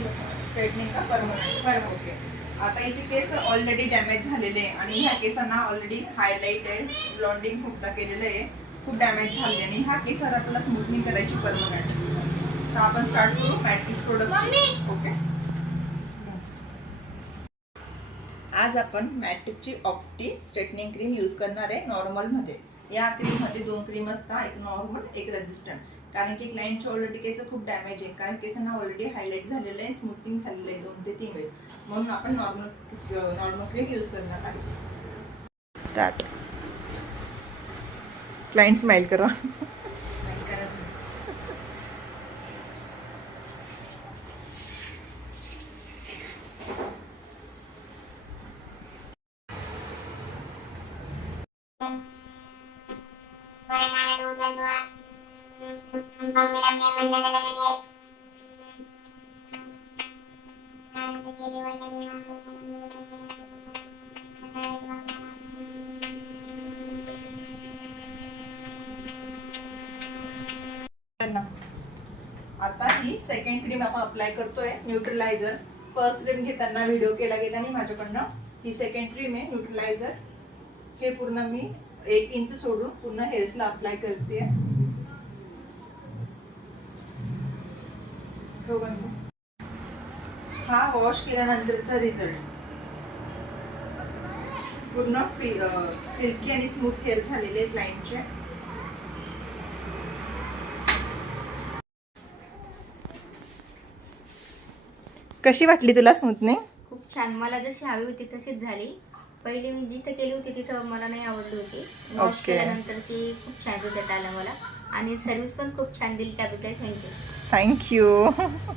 Straightening का permanent okay. आता हिचे केस ऑलरेडी डॅमेज झालेले आहे आणि ह्या केसांना ऑलरेडी हायलाइट आहे, ब्लॉन्डिंग खूपदा केलेलं आहे, खूप डॅमेज झाले आणि ह्या केसावर आपल्याला स्मूथनिंग करायची परमनंट. तर आपण स्टार्ट करू मॅट्रिक्स प्रोडक्ट. ओके. आज आपण मॅट्रिकची ऑप्टी स्ट्रेटनिंग क्रीम यूज करणार आहे नॉर्मलमध्ये. या क्रीममध्ये 2 क्रीम असतात, एक नॉर्मल एक रेजिस्टंट. कारण की क्लायंटचे ऑलरेडी केस खूप डॅमेज आहे, कारण केसांना ऑलरेडी हायलाइट झालेलं आहे, स्मूथिंग झालेलं आहे 2 ते 3 वेळेस, म्हणून आपण नॉर्मल क्रीम यूज करणार आहे. स्टार्ट. क्लायंट स्माइल करा. आता ही सेकंड क्रीम आपण अप्लाय करतोय, न्यूट्रलायझर. फर्स्ट क्रीम घेताना व्हिडिओ केला गेला आणि माझ्याकडनं ही सेकंड क्रीम आहे न्यूट्रलायझर. हे पूर्ण मी 1 इंच सोडून पूर्ण हेअर्सला अप्लाय करते. हा वॉश केल्यानंतरचा रिझल्ट. पूर्ण सिल्की आणि स्मूथ हेअर झालेले क्लायंटचे. कशी वाटली तुला स्मूथनिंग? खूप छान. मला जशी हवी होती तशीच झाली. पहिले मी जिथे केली होती तिथं मला नाही आवडली होती. वॉश केल्यानंतरची खूप छान रिझल्ट आला मला आणि सर्व्हिस पण खूप छान दिली, त्याबद्दल थँक्यू. थँक्यू.